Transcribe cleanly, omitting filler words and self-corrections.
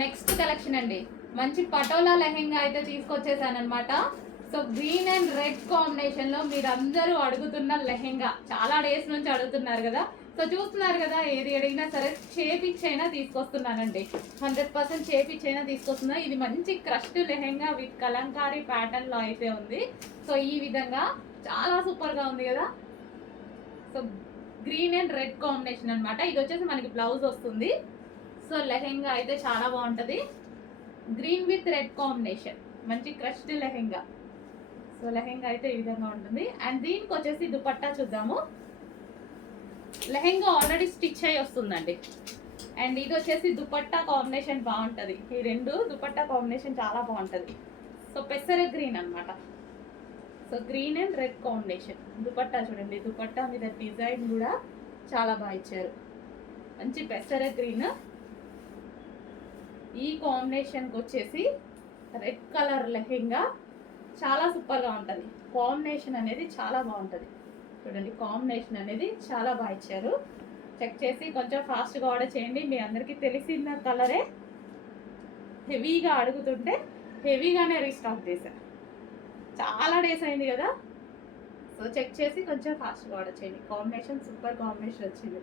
Next collection అండి, మంచి పటోలా లెహెంగా అయితే తీసుకొచ్చేసాను అనమాట. So green and red combination లో మీరందరూ అడుగుతున్న లెహెంగా, చాలా డేస్ నుంచి అడుగుతున్నారు కదా. సో చూస్తున్నారు కదా, ఏది అడిగినా సరే చేపిచ్చైనా తీసుకొస్తున్నానండి. 100% చేపిచ్చైనా తీసుకొస్తున్నా. ఇది మంచి crushed lehenga with Kalamkari pattern లో అయితే ఉంది. సో ఈ విధంగా చాలా సూపర్ గా ఉంది కదా. So green and red combination అనమాట. ఇది వచ్చేసి మనకి బ్లౌజ్ వస్తుంది. సో లెహెంగా అయితే చాలా బాగుంటుంది. గ్రీన్ విత్ రెడ్ కాంబినేషన్, మంచి క్రష్డ్ లెహెంగా. సో లెహెంగా అయితే ఈ విధంగా ఉంటుంది. అండ్ దీనికి వచ్చేసి దుపట్టా చూద్దాము. లెహెంగా ఆల్రెడీ స్టిచ్ అయి వస్తుందండి. అండ్ ఇది వచ్చేసి దుపట్టా కాంబినేషన్ బాగుంటుంది. ఈ రెండు దుపట్టా కాంబినేషన్ చాలా బాగుంటుంది. సో పెసర గ్రీన్ అనమాట. So green and red combination. Dupatta చూడండి, దుపట్టా మీద డిజైన్ కూడా చాలా బాగా ఇచ్చారు. మంచి పెసర గ్రీన్. ఈ కాంబినేషన్కి వచ్చేసి రెడ్ కలర్ లెహెంగా చాలా సూపర్గా ఉంటుంది. కాంబినేషన్ అనేది చాలా బాగుంటుంది. చూడండి, కాంబినేషన్ అనేది చాలా బాగా ఇచ్చారు. చెక్ చేసి కొంచెం ఫాస్ట్గా ఆర్డర్ చేయండి. మీ అందరికీ తెలిసిన కలరే, హెవీగా అడుగుతుంటే హెవీగానే రీస్టాక్ చేశాను. చాలా డేస్ అయింది కదా. సో చెక్ చేసి కొంచెం ఫాస్ట్గా ఆర్డర్ చేయండి. కాంబినేషన్ సూపర్ కాంబినేషన్ వచ్చింది.